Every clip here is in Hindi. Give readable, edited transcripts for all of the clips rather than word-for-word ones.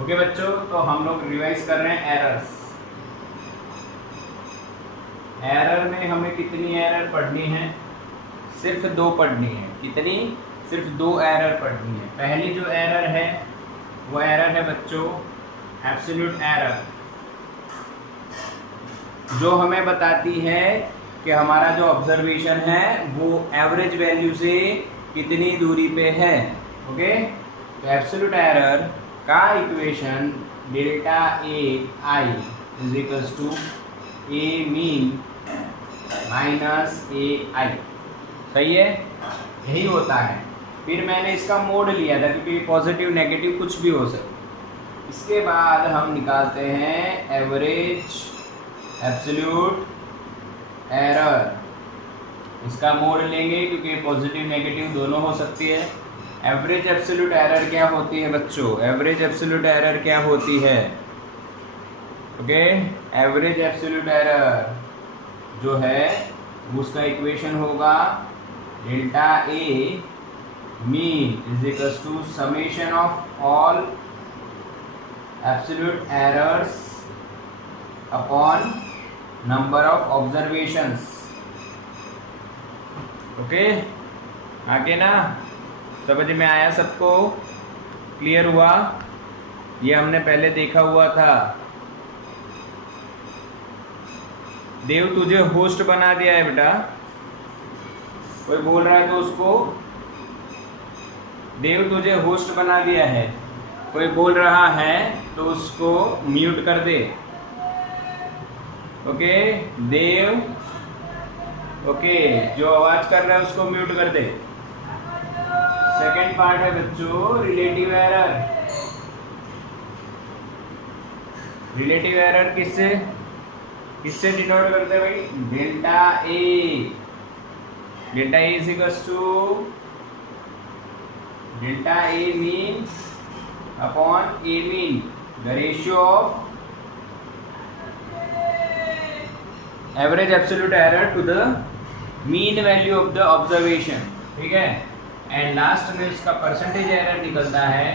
ओके बच्चों, तो हम लोग रिवाइज कर रहे हैं एरर्स। एरर में हमें कितनी एरर पढ़नी है? सिर्फ 2 पढ़नी है। कितनी? सिर्फ 2 एरर पढ़नी है। पहली जो एरर है वो एरर है बच्चों एब्सोल्यूट एरर, जो हमें बताती है कि हमारा जो ऑब्जर्वेशन है वो एवरेज वैल्यू से कितनी दूरी पे है। ओके, तो एब्सोल्यूट एरर का equation delta A I is equals to A mean minus A I. सही है, यही होता है। फिर मैंने इसका मोड लिया था क्योंकि पॉजिटिव नेगेटिव कुछ भी हो सकता। इसके बाद हम निकालते हैं एवरेज एब्सोल्यूट एरर। इसका मोड लेंगे क्योंकि पॉजिटिव नेगेटिव दोनों हो सकती है। एवरेज एब्सोल्यूट एरर क्या होती है बच्चों? एवरेज एब्सोल्यूट एरर क्या होती है? ओके, एवरेज एब्सोल्यूट एरर जो है उसका इक्वेशन होगा delta A mean is equals to summation of all absolute errors upon number of observations. Okay, आगे ना समझ में आया? सबको क्लियर हुआ? ये हमने पहले देखा हुआ था। देव तुझे होस्ट बना दिया है बेटा। कोई बोल रहा है तो उसको, देव तुझे होस्ट बना दिया है, कोई बोल रहा है तो उसको म्यूट कर दे। ओके देव, ओके, जो आवाज कर रहा है उसको म्यूट कर दे। सेकंड पार्ट है बच्चों रिलेटिव एरर। रिलेटिव एरर किससे डिनोट करते हैं भाई? Delta A. Delta A is equals to delta A mean upon A mean, the ratio of average absolute error to the mean value of the observation. ठीक है, एंड लास्ट में इसका परसेंटेज एरर निकलता है।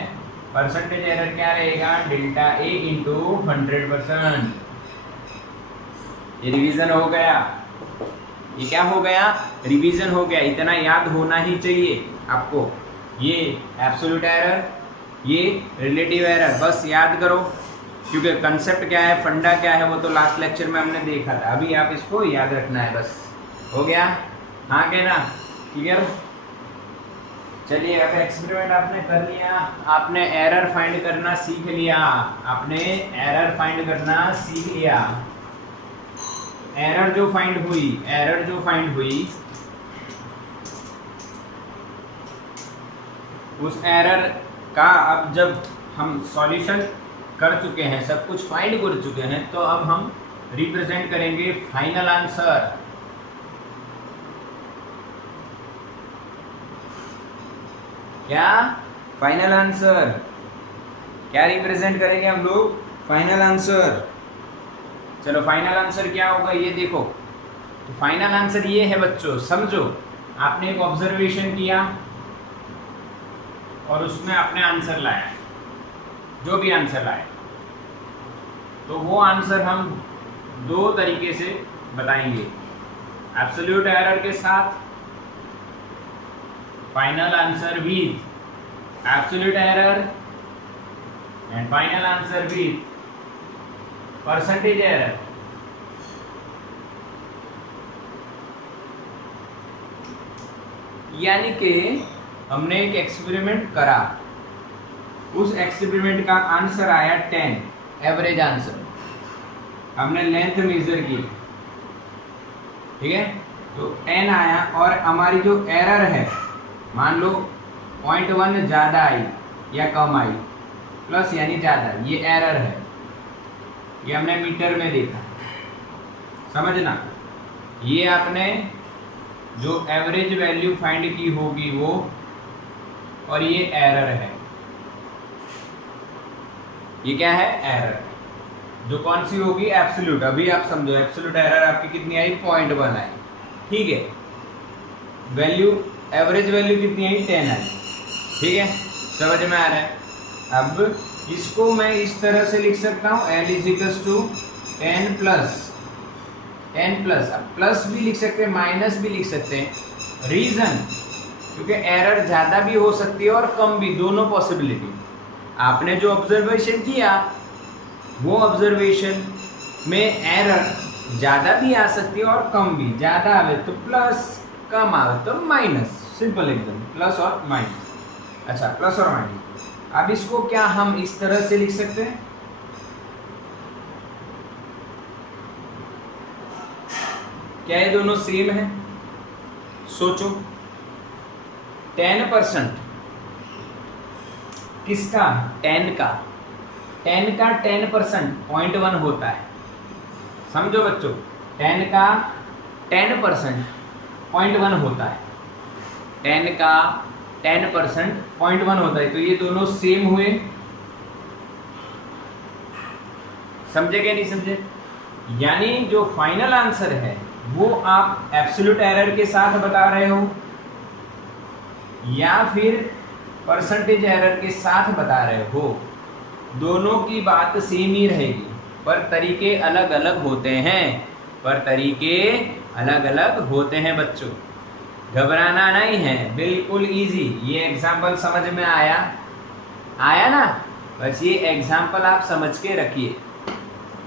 परसेंटेज एरर क्या रहेगा? Delta A into 100%। ये रिवीजन हो गया। ये क्या हो गया? रिवीजन हो गया। इतना याद होना ही चाहिए आपको। ये एब्सोल्यूट एरर, ये रिलेटिव एरर, बस याद करो क्योंकि कंसेप्ट क्या है, फंडा क्या है वो तो लास्ट लेक्चर में हमने देखा था। अभी आप इसको याद रखना है बस। हो गया? हाँ कहना? क्लियर? चलिए, अब एक्सपेरिमेंट आपने कर लिया, आपने एरर फाइंड करना सीख लिया। आपने एरर फाइंड करना सीख लिया। एरर जो फाइंड हुई उस एरर का अब जब हम सॉल्यूशन कर चुके हैं, सब कुछ फाइंड कर चुके हैं, तो अब हम रिप्रेजेंट करेंगे फाइनल आंसर। क्या? फाइनल आंसर क्या रिप्रेजेंट करेंगे हम लोग? Final answer. चलो, फाइनल आंसर क्या होगा ये देखो। तो फाइनल आंसर ये है बच्चों, समझो। आपने एक ऑब्जर्वेशन किया और उसमें आपने आंसर लाया, जो भी आंसर लाया, तो वो आंसर हम 2 तरीके से बताएंगे। एब्सोल्यूट एरर के साथ, final answer with absolute error, and final answer with percentage error. यानी कि हमने एक एक्सपेरिमेंट करा, उस एक्सपेरिमेंट का आंसर आया 10, एवरेज आंसर। हमने लेंथ मेजर की, ठीक है, तो 10 आया। और हमारी जो एरर है, मान लो 0.1 ज़्यादा आई या कम आई, प्लस यानी ज़्यादा, ये एरर है। ये हमने मीटर में देखा, समझना। ये आपने जो एवरेज वैल्यू फाइंड की होगी वो, और ये एरर है। ये क्या है? एरर। जो कौन सी होगी? एब्सोल्यूट। अभी आप समझो, एब्सोल्यूट एरर आपकी कितनी आई? 0.1 आई। ठीक है, वैल्यू एवरेज वैल्यू कितनी आई? 10 आई। ठीक है, समझ में आ रहा है? अब इसको मैं इस तरह से लिख सकता हूँ L is equals to 10 plus, अब प्लस भी लिख सकते हैं, माइनस भी लिख सकते हैं। रीजन, क्योंकि एरर ज़्यादा भी हो सकती है और कम भी, दोनों पॉसिबिलिटी। आपने जो ऑब्जर्वेशन किया वो ऑब्जर्वेशन में एरर ज़्यादा भी आ सकती है और कम भी। ज़्यादा आवे तो प्लस, कम आवे तो माइनस, सिंपल एकदम, प्लस और माइनस। अच्छा, प्लस और माइनस। अब इसको क्या हम इस तरह से लिख सकते हैं, क्या ये दोनों सेम है? सोचो, 10% किसका? 10 का 10% 0.1 होता है। समझो बच्चों, 10 का 10% 0.1 होता है। 10 का 10% 0.1 होता है। तो ये दोनों सेम हुए। समझे क्या नहीं समझे? यानी जो फाइनल आंसर है वो आप एब्सोल्यूट एरर के साथ बता रहे हो या फिर परसेंटेज एरर के साथ बता रहे हो, दोनों की बात सेम ही रहेगी, पर तरीके अलग अलग होते हैं। बच्चों, घबराना नहीं है, बिल्कुल इजी। ये एग्जाम्पल समझ में आया ना? बस ये एग्जाम्पल आप समझ के रखिए,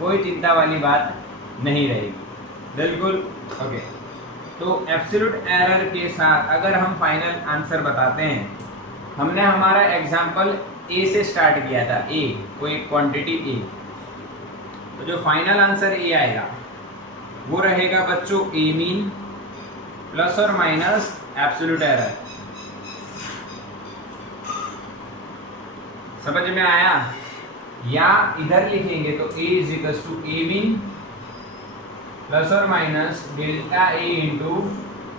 कोई चिंता वाली बात नहीं रहेगी, बिल्कुल ओके। तो एब्सोल्यूट एरर के साथ अगर हम फाइनल आंसर बताते हैं, हमने हमारा एग्जाम्पल ए से स्टार्ट किया था, ए कोई क्वांटिटी ए, तो जो फाइनल आंसर ए आएगा वो रहेगा बच्चों ए मीन प्लस और माइनस एब्सोल्यूट एरर। समझ में आया? या इधर लिखेंगे तो A is equals to A mean plus और minus delta A into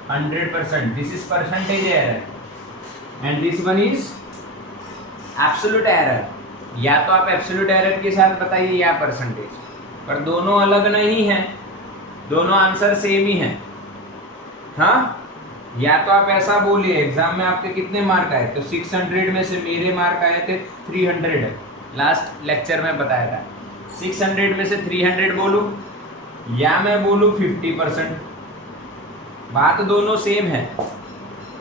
100%। This is percentage error and this one is absolute error. या तो आप एब्सोल्यूट एरर के साथ बताइए या परसेंटेज, पर दोनों अलग नहीं है, दोनों आंसर सेम ही है। हाँ, या तो आप ऐसा बोलिए, एग्जाम में आपके कितने मार्क आए? तो 600 में से मेरे मार्क आए थे 300। लास्ट लेक्चर में बताया था, 600 में से 300 बोलूं या मैं बोलूं 50%। बात दोनों सेम है,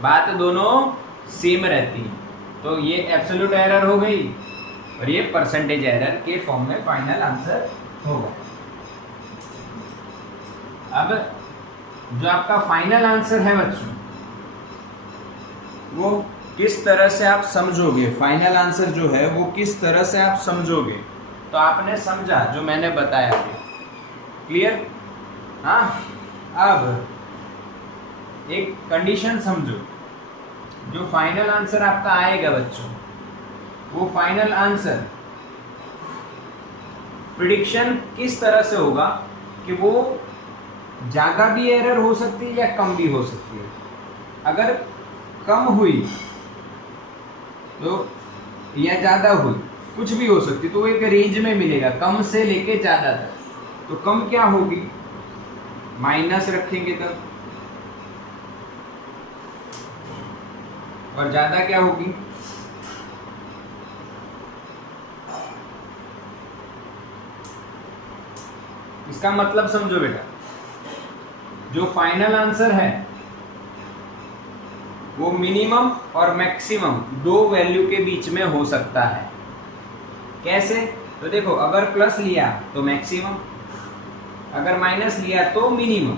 बात दोनों सेम रहती है। तो ये एब्सोल्यूट एरर हो गई और ये परसेंटेज एरर के फॉर्म में फाइनल आंसर होगा। अब जो आपका फाइनल आंसर है बच्चों, वो किस तरह से आप समझोगे, फाइनल आंसर जो है वो किस तरह से आप समझोगे। तो आपने समझा जो मैंने बताया, क्लियर? हाँ, अब एक कंडीशन समझो, जो फाइनल आंसर आपका आएगा बच्चों, वो फाइनल आंसर प्रिडिक्शन किस तरह से होगा कि वो ज़्यादा भी एरर हो सकती है या कम भी हो सकती है। अगर कम हुई तो या ज़्यादा हुई, कुछ भी हो सकती, तो एक रेंज में मिलेगा, कम से लेके ज़्यादा तक। तो कम क्या होगी? माइनस रखेंगे तब, और ज़्यादा क्या होगी? इसका मतलब समझो बेटा, जो फाइनल आंसर है वो मिनिमम और मैक्सिमम दो वैल्यू के बीच में हो सकता है। कैसे? तो देखो, अगर प्लस लिया तो मैक्सिमम, अगर माइनस लिया तो मिनिमम,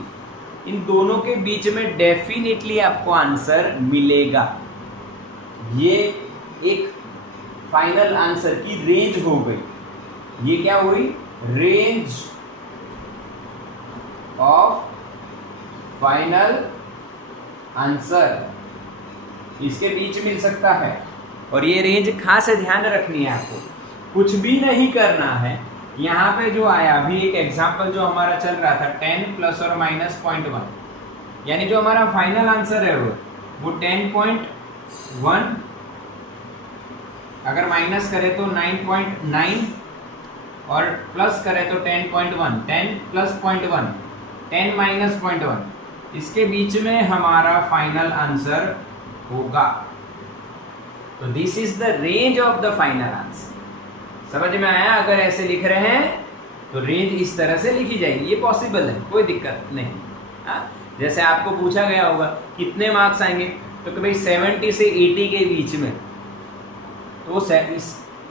इन दोनों के बीच में डेफिनेटली आपको आंसर मिलेगा। ये एक फाइनल आंसर की रेंज हो गई। ये क्या हुई? रेंज ऑफ फाइनल आंसर, इसके बीच मिल सकता है। और ये रेंज खास ध्यान रखनी है आपको, कुछ भी नहीं करना है। यहाँ पे जो आया अभी एक एग्जांपल जो हमारा चल रहा था 10 प्लस और माइनस 0.1, यानी जो हमारा फाइनल आंसर है वो 10.1, अगर माइनस करें तो 9.9 और प्लस करें तो 10.1, 10 प्लस 0.1, 10 माइनस 0.1, इसके बीच में हमारा फाइनल आंसर होगा। तो this is the range of the final answer. समझ में आया? अगर ऐसे लिख रहे हैं तो रेंज इस तरह से लिखी जाएगी, ये पॉसिबल है, कोई दिक्कत नहीं। हाँ, जैसे आपको पूछा गया होगा कितने मार्क्स आएंगे, तो कि भाई 70 से 80 के बीच में, तो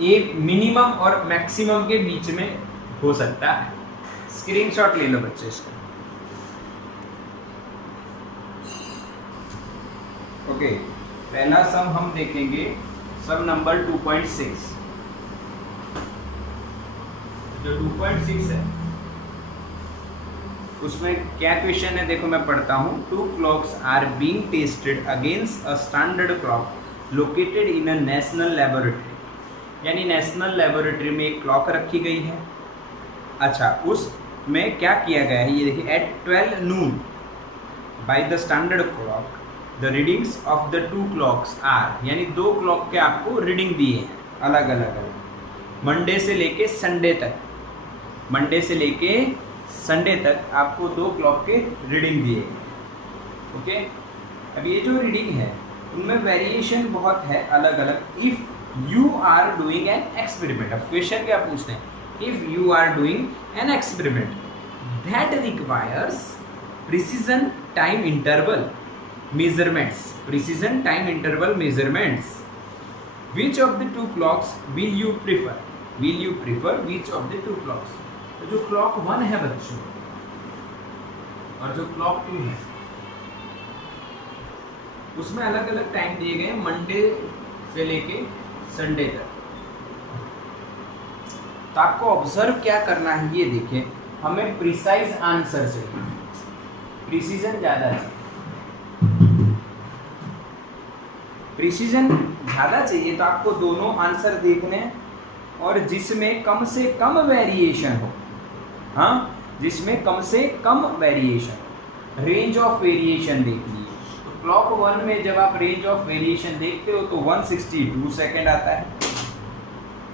ये मिनिमम और मैक्सिमम के बीच में हो सकता है। स्क्रीनशॉट ले लो बच्चे इसका। ओके, पहला सम हम देखेंगे, सम नंबर 2.6। जो 2.6 है उसमें क्या क्वेश्चन है देखो, मैं पढ़ता हूँ। 2 clocks are being tested against a standard clock located in a national laboratory. यानी नेशनल लेबोरेटरी में एक क्लॉक रखी गई है। अच्छा, उसमें क्या किया गया है ये देखिए, at 12 noon by the standard clock the readings of the 2 clocks are, यानी 2 क्लॉक के आपको रीडिंग दिए हैं अलग अलग मंडे से लेके संडे तक। मंडे से लेके संडे तक आपको 2 क्लॉक के रीडिंग दिए हैं। ओके, अब ये जो रीडिंग है उनमें वेरिएशन बहुत है अलग अलग। If you are doing an experiment, अब क्वेश्चन क्या पूछते हैं, if you are doing an experiment that requires precision time interval measurements, precision time interval measurements, which of the 2 clocks will you prefer? Will you prefer which of the 2 clocks? तो जो क्लॉक 1 है बच्चों और जो क्लॉक 2 है उसमें अलग अलग टाइम दिए गए, मंडे से लेके संडे तक। तो आपको ऑब्जर्व क्या करना है ये देखिए, हमें प्रिसाइज आंसर चाहिए, प्रिसीजन ज्यादा चाहिए। प्रिसीजन ज़्यादा चाहिए तो आपको दोनों आंसर देखने हैं और जिसमें कम से कम वेरिएशन हो। हाँ, जिसमें कम से कम वेरिएशन, रेंज ऑफ वेरिएशन देख लीजिए। तो क्लॉक 1 में जब आप रेंज ऑफ वेरिएशन देखते हो तो 162 सेकेंड आता है,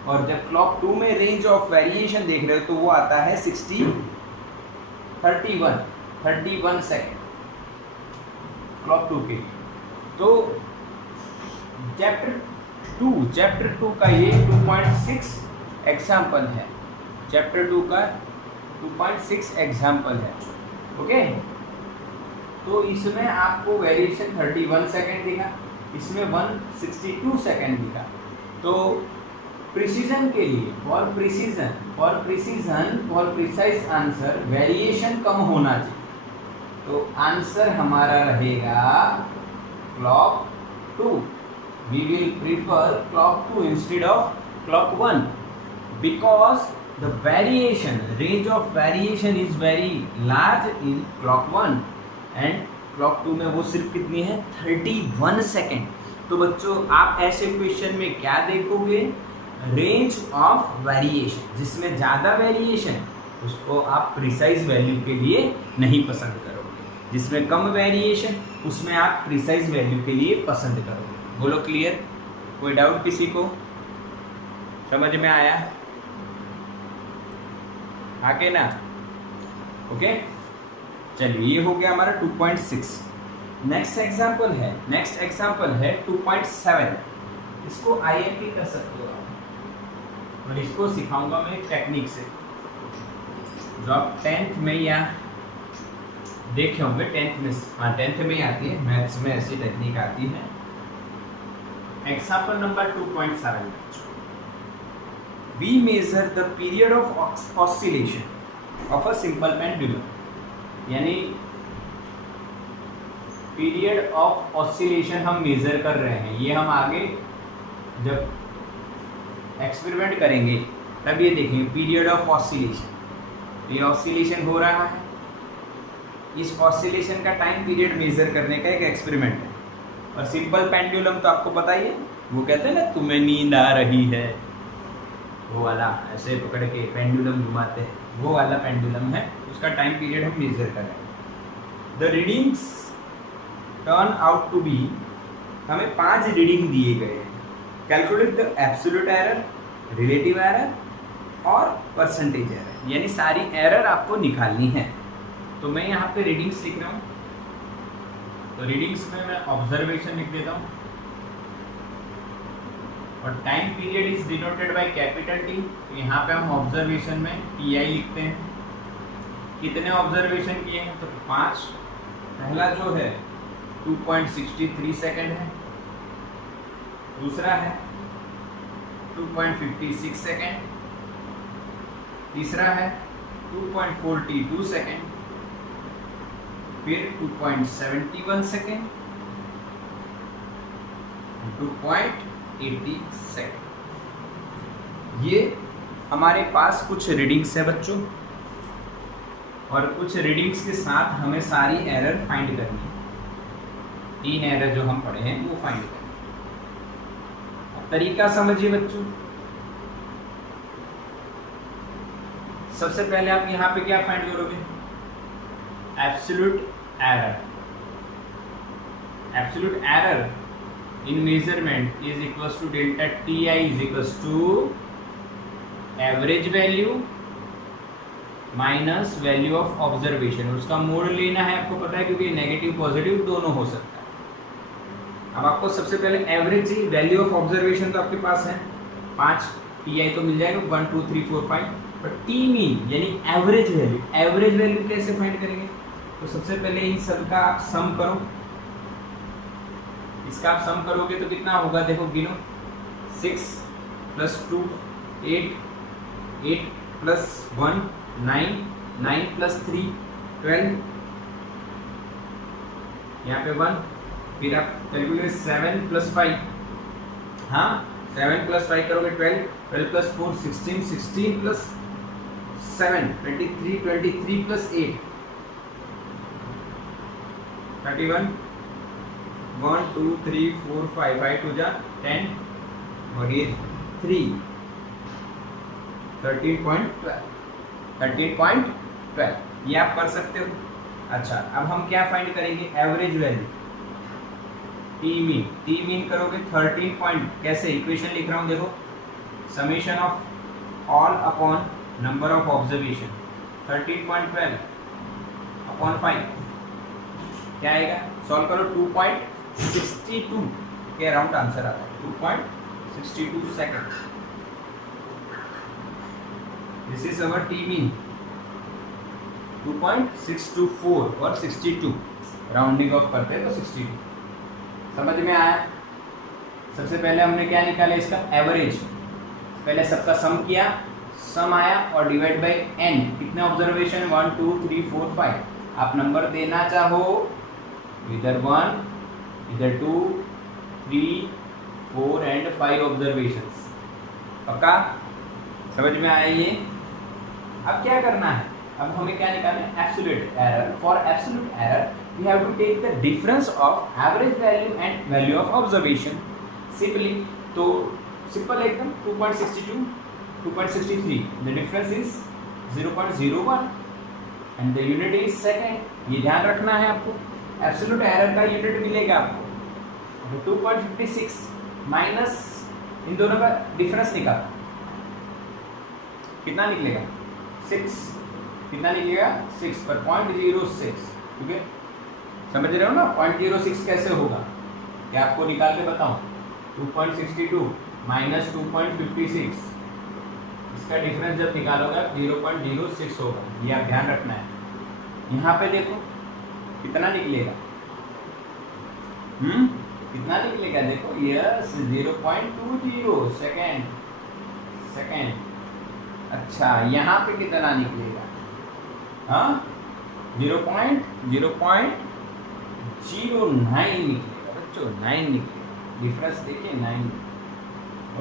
और जब क्लॉक 2 में रेंज ऑफ वेरिएशन देख रहे हो तो वो आता है 31 सेकेंड क्लॉक 2 के। तो चैप्टर 2 का ये 2.6 एग्जाम्पल है, चैप्टर 2 का 2.6 एग्जाम्पल है। ओके, तो इसमें आपको वेरिएशन 31 सेकेंड दिखा, इसमें 162 सेकेंड दिखा। तो प्रिसीजन के लिए, फॉर प्रिसाइज आंसर वेरिएशन कम होना चाहिए। तो आंसर हमारा रहेगा clock 2। We will prefer clock 2 instead of clock 1 because the range of variation is very large in clock 1 and clock 2 में वो सिर्फ कितनी है 31 सेकेंड। तो बच्चों आप ऐसे क्वेश्चन में क्या देखोगे, रेंज ऑफ वेरिएशन, जिसमें ज़्यादा वेरिएशन उसको आप प्रिसाइज वैल्यू के लिए नहीं पसंद करोगे, जिसमें कम वेरिएशन उसमें आप प्रिसाइज वैल्यू के लिए पसंद करोगे। बोलो क्लियर? कोई डाउट किसी को? समझ में आया? आगे ना? ओके, चलिए ये हो गया हमारा 2.6। नेक्स्ट एग्जाम्पल है 2.7। इसको IMP कर सकते हो आप, और इसको सिखाऊंगा मैं एक टेक्निक से जो आप 10th में या देखे होंगे। 10th में, हाँ 10th में ही आती है, मैथ्स में ऐसी टेक्निक आती है। Example number 2.7. We measure the period of oscillation of a simple pendulum. यानी पीरियड ऑफ ऑसिलेशन हम मेजर कर रहे हैं। ये हम आगे जब एक्सपेरिमेंट करेंगे तब ये देखेंगे पीरियड ऑफ ऑसिलेशन। ये ऑसिलेशन हो रहा है, इस ऑसिलेशन का टाइम पीरियड मेजर करने का एक एक्सपेरिमेंट है। और सिंपल पेंडुलम तो आपको पता ही है, वो कहते हैं ना तुम्हें नींद आ रही है, वो वाला ऐसे पकड़ के पेंडुलम घुमाते हैं, वो वाला पेंडुलम है, उसका टाइम पीरियड हम मेजर कर रहे हैं। The readings turn out to be, हमें 5 रीडिंग दिए गए हैं। Calculate the absolute error, relative error और परसेंटेज एरर, यानी सारी एरर आपको निकालनी है। तो मैं यहाँ पे रीडिंग्स लिख रहा हूँ, तो रीडिंग्स में मैं ऑब्जर्वेशन लिख देता हूँ। और time period is denoted by capital T. तो यहाँ पे हम ऑब्जर्वेशन में टी आई लिखते हैं। कितने ऑब्जर्वेशन किए हैं? तो 5। पहला जो है 2.63 सेकेंड है, दूसरा है 2.56 सेकेंड, तीसरा है 2.42 सेकेंड, फिर 2.71 सेकेंड, 2.80 सेकेंड। ये हमारे पास कुछ रीडिंग्स है बच्चों, और कुछ रीडिंग्स के साथ हमें सारी एरर फाइंड करनी है। 3 एरर जो हम पढ़े हैं वो फाइंड करनी है। अब तरीका समझिए बच्चों। सबसे पहले आप यहाँ पे क्या फाइंड करोगे? Absolute error. Absolute error in measurement is equals to delta T I is equals to average value minus value of observation. उसका मोड लेना है, आपको पता है, क्योंकि नेगेटिव पॉजिटिव दोनों हो सकता है। अब आपको सबसे पहले एवरेज चाहिए। वैल्यू ऑफ ऑब्जर्वेशन तो आपके पास है 5, टी आई तो मिल जाएगा 1 2 3 4 5, पर टी मीन यानी एवरेज वैल्यू। एवरेज वैल्यू कैसे फाइंड करेंगे? तो सबसे पहले इन सब का आप सम करो। इसका आप सम करोगे तो कितना होगा? देखो गिनो, 6 + 2 8, 8 + 1 9, 9 + 3 12, यहाँ पे 1, फिर आप कैलकुलेट 7 + 5, हाँ 7 + 5 करोगे 12, 12 + 4 16, 16 + 7 23, 23 + 8 31, 1 2 3 4 5, 5 2 जा 10, और ये 3 13.12 ये आप कर सकते हो। अच्छा, अब हम क्या फाइंड करेंगे? Average value T mean. T mean करोगे 13 पॉइंट, कैसे इक्वेशन लिख रहा हूँ देखो, summation of all upon number of observation 13.12 upon 5 क्या आएगा? सॉल्व करो, 2.62 के अराउंड आंसर आता है, 2.62 second. This is our T mean 2.624 और 62, राउंडिंग ऑफ करते हैं तो 62। समझ में आया? सबसे पहले हमने क्या निकाला? इसका एवरेज। पहले सबका सम किया, सम आया और डिवाइड बाय n। कितने ऑब्जर्वेशन? 1 2 3 4 5। आप नंबर देना चाहो इधर 1, इधर 2 3 4 एंड 5 ऑब्जर्वेशंस। पक्का? समझ में आया ये? अब क्या करना है? अब हमें क्या निकालना है? Absolute error. For absolute error we have to take the difference of average value and value of observation. Simply, तो सिंपल एकदम, 2.62 2.63, the difference is 0.01 and the unit is second. ये ध्यान रखना है आपको। एब्सोल्यूट एरर का यूनिट मिलेगा आपको 2.56 माइनस इन दोनों का डिफरेंस निकाल, कितना निकलेगा? 6। कितना निकलेगा? 6 पर 0.06। ठीक है, समझ रहे हो ना? 0.06 कैसे होगा? क्या आपको निकाल के बताऊं? 2.62 माइनस 2.56, इसका डिफरेंस जब निकालोगे 0.06 होगा। ये आप ध्यान रखना है। यहाँ पे देखो कितना निकलेगा, कितना निकलेगा? देखो यस 0.20 सेकेंड। अच्छा, यहाँ पे कितना निकलेगा? हाँ 0.09 निकलेगा बच्चों, 9 निकलेगा। डिफरेंस देखिए 9।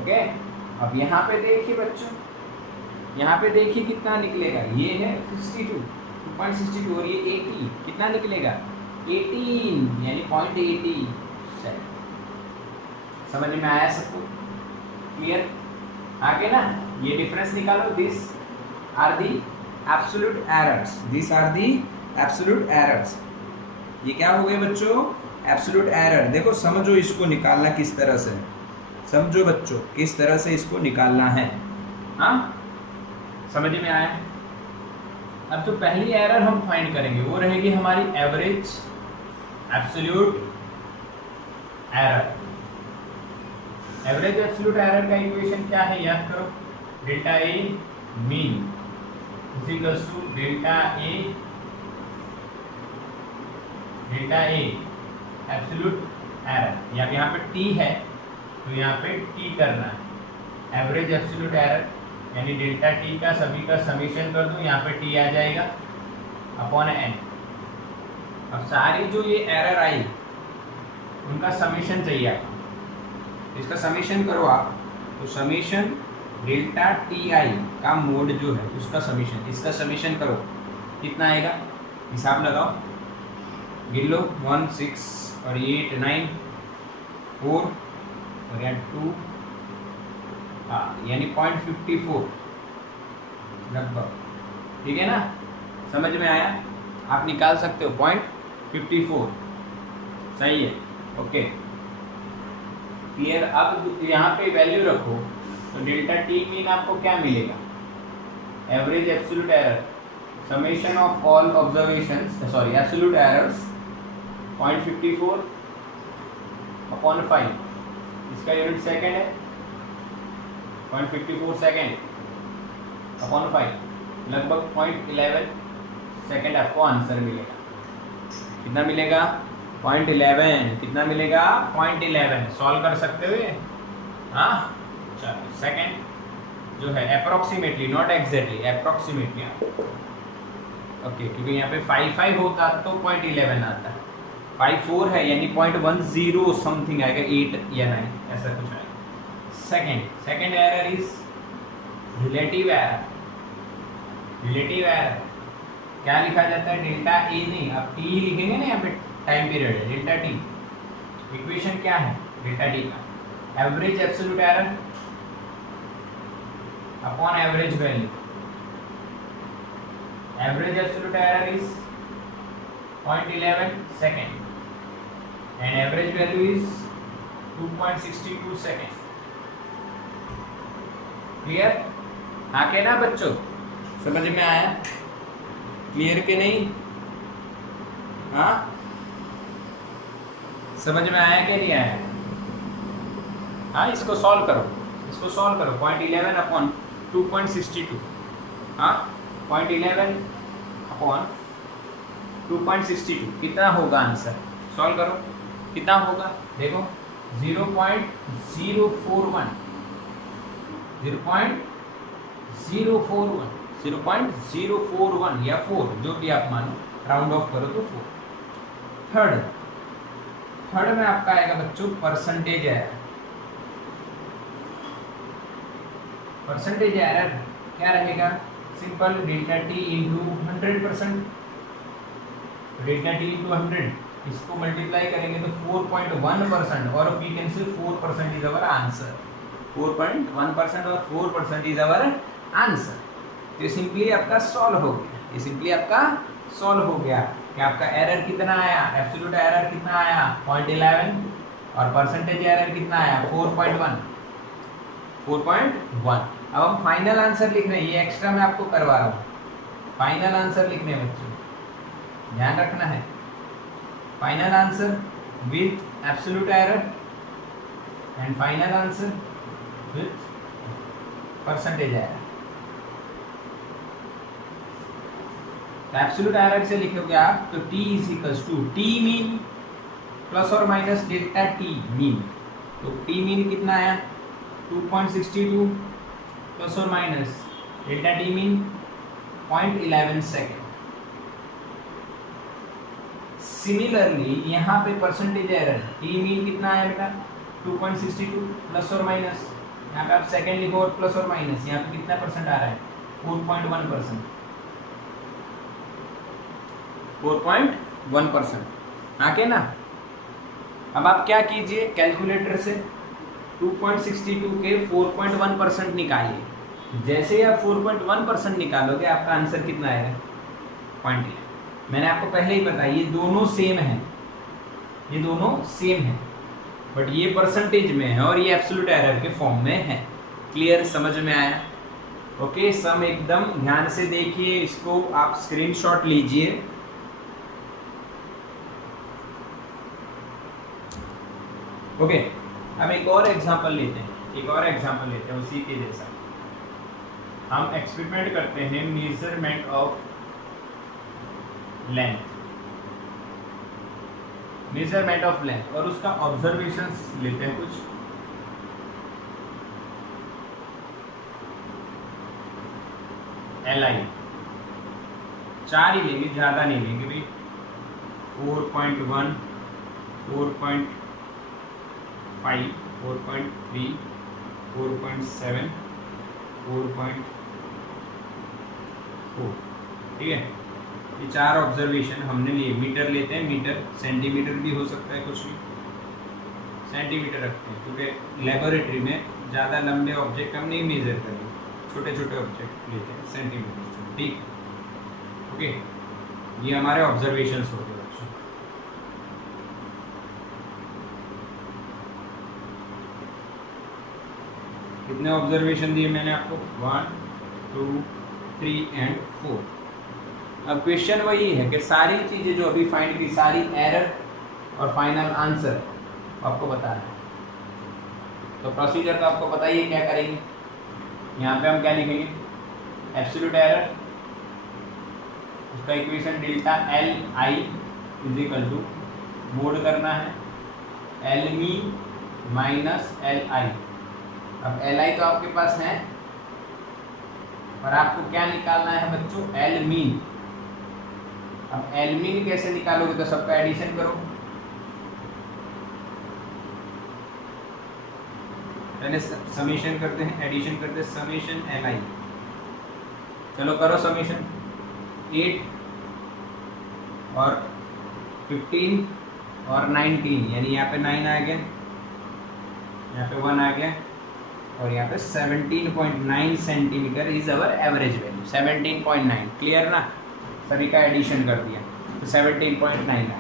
ओके, अब यहाँ पे देखिए बच्चों, यहाँ पे देखिए कितना निकलेगा। ये है 2.62 और ये 80, कितना निकलेगा? 18 यानी 0.80। समझ में आया सबको? क्लियर? आगे ना ये डिफरेंस निकालो। This are the absolute errors. This are the absolute errors. ये क्या हो गए बच्चों? Absolute error. देखो समझो इसको निकालना किस तरह से, समझो बच्चों किस तरह से इसको निकालना है। हाँ, समझ में आया? अब जो पहली एरर हम फाइंड करेंगे वो रहेगी हमारी average absolute error. Average absolute error का इक्वेशन क्या है, याद करो, delta A mean is equals to delta A absolute error, या यहाँ पे टी है तो यहाँ पे टी करना है, एवरेज एब्सोल्यूट एरर यानी डेल्टा टी का सभी का समीशन कर दूं, यहाँ पे टी आ जाएगा अपॉन एन। अब सारी जो ये एरर आई उनका समीशन चाहिए आपको, इसका समीशन करो आप, तो समीशन डेल्टा टी आई का मोड जो है उसका समीशन, इसका समीशन करो, कितना आएगा, हिसाब लगाओ, गिन लो, 1 6 और 8 9 4 और यहाँ 2, यानी 0.54 लगभग, ठीक है ना, समझ में आया, आप निकाल सकते हो 0.54, सही है, ओके क्लियर। अब यहाँ पे वैल्यू रखो तो डेल्टा टी मीन आपको क्या मिलेगा, average absolute error summation of all observations, sorry absolute errors 0.54 upon 5, इसका यूनिट सेकेंड है, 0.54 सेकेंड अपॉन 5, लगभग 0.11 सेकेंड आपको आंसर मिलेगा, कितना मिलेगा 0.11, कितना मिलेगा 0.11, सॉल्व कर सकते हुए, हाँ चलो, सेकेंड जो है approximately, not exactly, approximately, okay, क्योंकि यहाँ पे 5 होता तो 0.11 आता है, 5 है यानी 0.10 समथिंग आएगा, 8 या 9 ऐसा कुछ आएगा। Second error is relative error, relative error क्या लिखा जाता है, डेल्टा ए नहीं, आप टी ही लिखेंगे ना, यहाँ पे टाइम पीरियड है, डेल्टा टी, इक्वेशन क्या है डेल्टा टी का, average absolute error upon average value, average absolute error is 0.11 second and average value is 2.62 seconds, clear, हाँ के ना बच्चों, समझ में आया, क्लियर के नहीं, हाँ समझ में आया कि नहीं आया, हाँ इसको सॉल्व करो, 0.11 अपॉन 2.62, हाँ 0.11 अपॉन 2.62 कितना होगा आंसर, सॉल्व करो, कितना होगा देखो, 0.041 या 4, जो भी आप मानो, राउंड ऑफ करो तो 4। थर्ड में आपका आएगा बच्चों परसेंटेज एरर, परसेंटेज एरर क्या रहेगा, simple delta T into 100%, delta T into 100, इसको मल्टीप्लाई करेंगे तो 4.1%, और we can say 4% is our answer, 4.1% और 4% इज अवर आंसर। तो सिंपली आपका सॉल्व हो गया, ये सिंपली आपका सॉल्व हो गया कि आपका एरर कितना आया, एब्सोल्यूट एरर कितना आया 0.11 और परसेंटेज एरर कितना आया 4.1। अब हम फाइनल आंसर लिख रहे हैं, ये एक्स्ट्रा मैं आपको करवा रहा हूँ, फाइनल आंसर लिखने हैं बच्चों, ध्यान रखना है, final answer with absolute error and final answer with percentage error. Absolute error से लिखोगे आप तो t is equals to T mean plus और माइनस डेल्टा टी मीन, तो टी मीन कितना आया 2.62 प्लस और minus delta T mean 0.11 second. Similarly यहाँ पे परसेंटेज एरर टी मीन कितना आया बेटा 2.62 प्लस और माइनस, यहाँ पे आप सेकेंड लिखो और प्लस और माइनस, यहाँ पे कितना परसेंट आ रहा है 4.1%, 4.1%, आके ना। अब आप क्या कीजिए कैलकुलेटर से 2.62 के 4.1% निकालिए, जैसे ही आप 4.1% निकालोगे आपका आंसर कितना आएगा 0.11। मैंने आपको पहले ही बताया ये दोनों सेम है, ये दोनों सेम है, बट ये परसेंटेज में है और ये एब्सोल्यूट एरर के फॉर्म में है। क्लियर, समझ में आया? ओके, सम एकदम ध्यान से देखिए, इसको आप स्क्रीनशॉट लीजिए। ओके, अब एक और एग्जांपल लेते हैं उसी के जैसा। हम एक्सपेरिमेंट करते हैं मेजरमेंट ऑफ लेंथ और उसका ऑब्जर्वेशंस लेते हैं कुछ। LI 4 ही लेंगे, ज़्यादा नहीं लेंगे भाई। 4.1, 4.5, 4.3, 4.7, 4.4, ठीक है। ये 4 ऑब्जर्वेशन हमने लिए। मीटर लेते हैं, मीटर सेंटीमीटर भी हो सकता है, कुछ भी सेंटीमीटर रखते हैं क्योंकि लेबोरेटरी में ज़्यादा लंबे ऑब्जेक्ट हम नहीं मेजर करेंगे, छोटे छोटे ऑब्जेक्ट लेते हैं सेंटीमीटर, ठीक। ओके, ये हमारे ऑब्जर्वेशंस हो गए बच्चों। कितने ऑब्जर्वेशन दिए मैंने आपको? 1, 2, 3 एंड 4। अब क्वेश्चन वही है कि सारी चीज़ें जो अभी फाइंड की, सारी एरर और फाइनल आंसर आपको बताना है। तो प्रोसीजर तो आपको पता ही है, क्या करेंगे। यहाँ पे हम क्या लिखेंगे? एब्सोल्यूट एरर, उसका equation delta LI is equal to, mod करना है LME माइनस LI। अब LI तो आपके पास है, पर आपको क्या निकालना है बच्चों? LME। अब LME कैसे निकालोगे? तो सबका एडिशन करो। पहले समेशन करते हैं, एडिशन करते हैं, समेशन LI। चलो करो समेशन। 8 और 15 और 19, यानी यहाँ पे 9 आ गया, यहाँ पे 1 आ गया, और यहाँ पे 17.9 centimetre is our average value. 17.9 clear ना? सभी का एडिशन कर दिया तो 17.9 आ गया।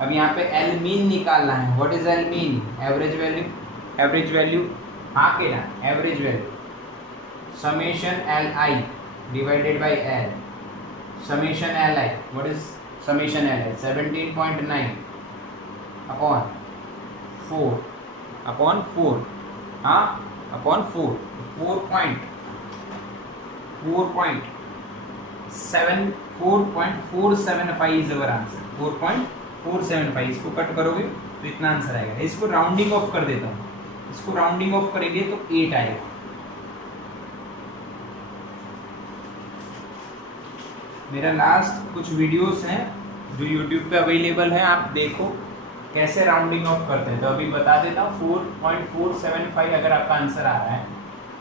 अब यहाँ पे L मीन निकालना है। What is L mean? Average value. Average value हाँ के ना, average value summation LI divided by L। Summation LI, what is summation LI? 17.9 upon 4 हाँ अपॉन 4.475 इज अवर आंसर। 4.475, इसको कट करोगे तो इतना आंसर आएगा। इसको राउंडिंग ऑफ कर देता हूँ, इसको राउंडिंग ऑफ करेंगे तो 8 आएगा। मेरा लास्ट कुछ वीडियोस हैं जो YouTube पे अवेलेबल है, आप देखो कैसे राउंडिंग ऑफ करते हैं। तो अभी बता देता हूँ, 4.475 अगर आपका आंसर आ रहा है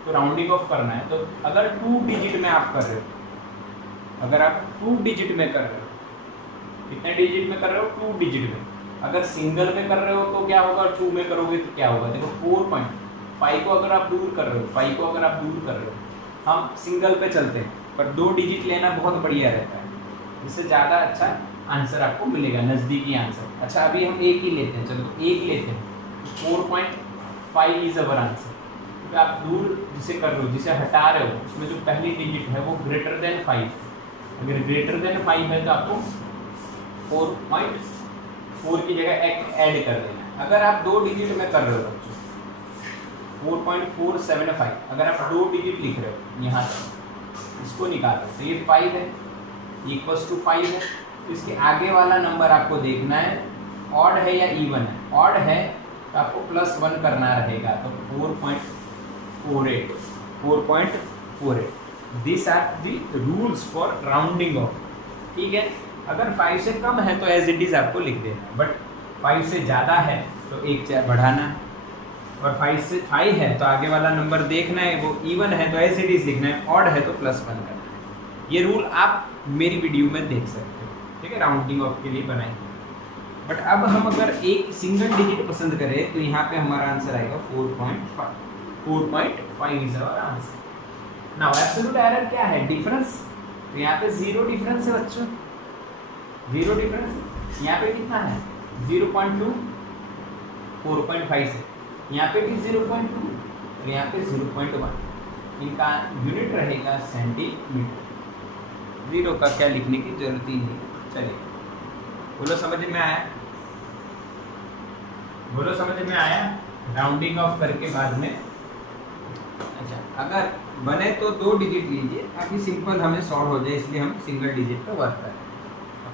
तो राउंडिंग ऑफ करना है। तो अगर 2 डिजिट में आप कर रहे हो, अगर आप 2 डिजिट में कर रहे हो, कितने डिजिट में कर रहे हो? 2 डिजिट में। अगर सिंगल में कर रहे हो तो क्या होगा, 2 में करोगे तो क्या होगा? देखो 4.5 को अगर आप दूर कर रहे हो, 5 को अगर आप दूर कर रहे हो, हम सिंगल पे चलते हैं, पर 2 डिजिट लेना बहुत बढ़िया रहता है, इससे ज़्यादा अच्छा आंसर आपको मिलेगा, नज़दीकी आंसर। अच्छा अभी हम एक ही लेते हैं, चलो तो एक लेते हैं। 4.5 इज अवर आंसर। तो आप दूर जिसे कर रहे हो, जिसे हटा रहे हो, उसमें जो पहली डिजिट है वो ग्रेटर देन 5। अगर ग्रेटर देन 5 है तो आपको 4.4 की जगह ऐड कर देना है। अगर आप 2 डिजिट में कर रहे हो बच्चों, 4.475, अगर आप 2 डिजिट लिख रहे हो यहाँ से, इसको निकाल रहे हो तो ये 5 है, इक्वल्स टू 5 है। तो इसके आगे वाला नंबर आपको देखना है ऑड है या इवन है। ऑड है तो आपको +1 करना रहेगा, तो 4.48। This are the rules for rounding off, ठीक है। अगर 5 से कम है तो एज इट इज आपको लिख देना, बट 5 से ज़्यादा है तो एक बढ़ाना है, और 5 से 5 है तो आगे वाला नंबर देखना है, वो इवन है तो एज इट इज लिखना है, ऑड है तो +1 करना है। ये रूल आप मेरी वीडियो में देख सकते हो, ठीक है, राउंडिंग ऑफ के लिए बनाई। बट अब हम अगर एक सिंगल डिजिट पसंद करें तो यहाँ पे हमारा आंसर आएगा 4.5 is our answer. Now absolute error क्या है? डिफरेंस। तो यहाँ पे 0 डिफरेंस है बच्चों, 0 डिफरेंस। यहाँ पे कितना है? 0.2, 4.5 से। यहाँ पे भी 0.2 और यहाँ पे 0.1। इनका यूनिट रहेगा सेंटीमीटर। 0 का क्या लिखने की जरूरत ही नहीं। चलिए बोलो समझ में आया? बोलो समझ में आया? राउंडिंग ऑफ करके बाद में। अच्छा, अगर बने तो 2 डिजिट लीजिए ताकि सिंपल हमें सॉल्व हो जाए, इसलिए हम सिंगल डिजिट पे वर्क करें।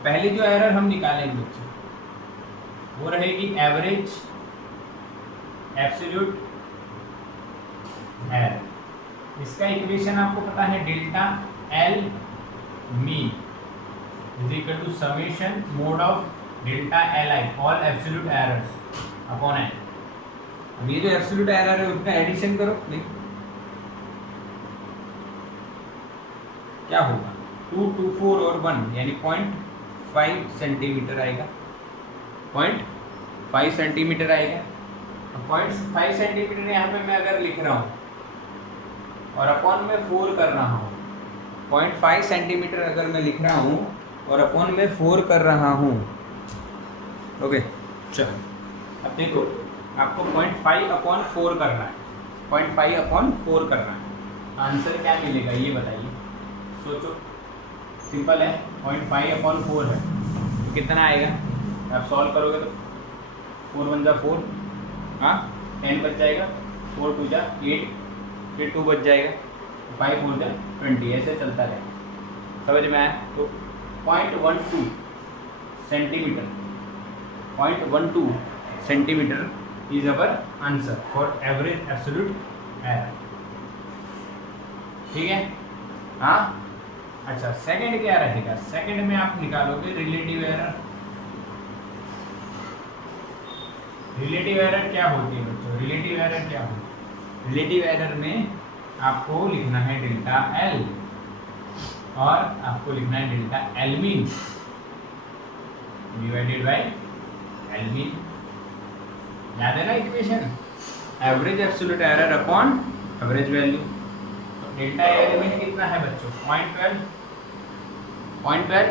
पहली जो एरर हम निकालेंगे बच्चों वो रहेगी एवरेज एब्सोल्यूट एरर। इसका इक्वेशन आपको पता है, delta L mean is equal to summation mod of delta L I all absolute errors upon N. अब ये जो एब्सोल्यूट एरर है उसका एडिशन करो, देखो क्या होगा, 2, 2, 4 और 1 यानी 0.5 सेंटीमीटर आएगा, 0.5 सेंटीमीटर आएगा। 0.5 सेंटीमीटर यहाँ पे मैं अगर लिख रहा हूँ और अपॉन में 4 कर रहा हूँ, 0.5 सेंटीमीटर अगर मैं लिख रहा हूँ और अपॉन में 4 कर रहा हूँ। ओके चलो, अब देखो आपको 0.5 अपॉन 4 करना है, 0.5 अपॉन 4 करना है। आंसर क्या मिलेगा ये बताइए, सोचो, सिंपल है, 0.5 अपॉन 4 है तो कितना आएगा, आप सॉल्व करोगे तो 4 1 जा 4, हाँ 10 बच जाएगा, 4 2 जा 8, फिर 2 बच जाएगा, 5 4 जा 20, ऐसे चलता रहेगा। समझ में आया? तो 0.12 centimetre, 0.12 centimetre is our answer for average absolute error. ठीक है, हाँ। अच्छा, सेकंड क्या रहेगा, सेकंड में आप निकालोगे रिलेटिव एरर। रिलेटिव एरर क्या होती है बच्चों, रिलेटिव एरर क्या होती है, रिलेटिव एरर में आपको लिखना है डेल्टा एल और आपको लिखना है delta L mean divided by L mean. याद है ना equation, average absolute error upon average value. तो डेल्टा एल मीन कितना है बच्चों, 0.12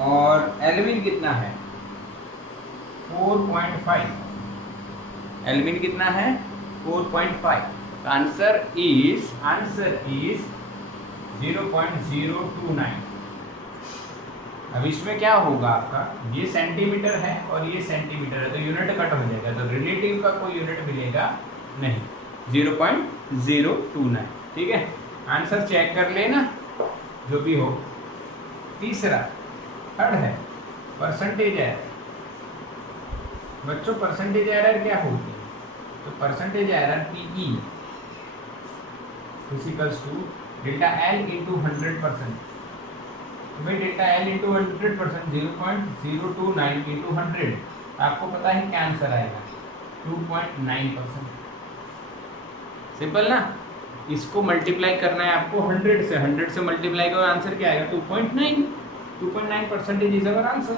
और एल मीन कितना है 4.5, एल मीन कितना है 4.5। Answer is 0.029। अब इसमें क्या होगा आपका, ये सेंटीमीटर है और ये सेंटीमीटर है तो यूनिट कट हो जाएगा, तो रिलेटिव का कोई यूनिट मिलेगा नहीं, 0.029। ठीक है, आंसर चेक कर लेना जो भी हो। तीसरा, थर्ड है परसेंटेज एरर। बच्चों परसेंटेज एरर क्या होती है, तो percentage error PE equals to delta L into 100%। तो भाई डेल्टा एल इंटू 100%, 0.029 इंटू 100, आपको पता है क्या आंसर आएगा, 2.9%। सिंपल ना, इसको मल्टीप्लाई करना है आपको 100 से, 100 से मल्टीप्लाई करो, आंसर क्या आएगा 2.9 इज अवर आंसर।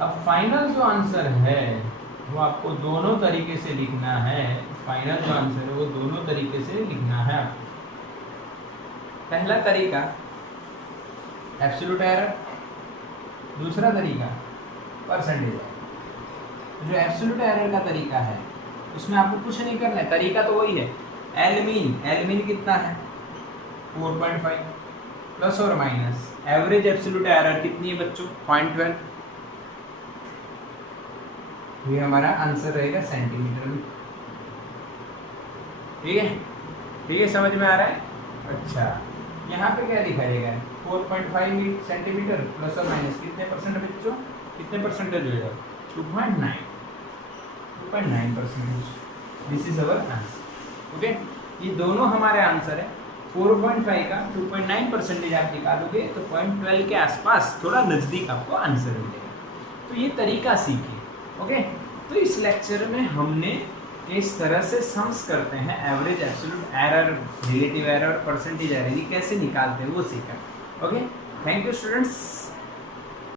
अब फाइनल जो आंसर है वो आपको दोनों तरीके से लिखना है, फाइनल जो आंसर है वो दोनों तरीके से लिखना है आपको। पहला तरीका एब्सोल्यूट एरर, दूसरा तरीका परसेंटेज एरर। जो एब्सोल्यूट एरर का तरीका है उसमें आपको कुछ नहीं करना है, तरीका तो वही है, एल मीन कितना है 4.5 प्लस और माइनस एवरेज एब्सोल्यूट एरर कितनी है बच्चों 0.12, ये हमारा आंसर रहेगा सेंटीमीटर में। ठीक है, ठीक है, समझ में आ रहा है? अच्छा, यहाँ पे क्या लिखा जाएगा, 4.5 सेंटीमीटर प्लस और माइनस कितने परसेंट बच्चों, कितने परसेंटेज हो जाएगा 2.9%। This is our answer. Okay, ये दोनों हमारे आंसर है। 4.5 का 2.9% आप निकालोगे तो 0.12 के आसपास, थोड़ा नज़दीक आपको आंसर मिलेगा। तो ये तरीका सीखिए। ओके, तो इस लेक्चर में हमने किस तरह से सम्स करते हैं, average absolute error, relative error, percentage error, ये कैसे निकालते हैं वो सीखा। Okay, thank you students.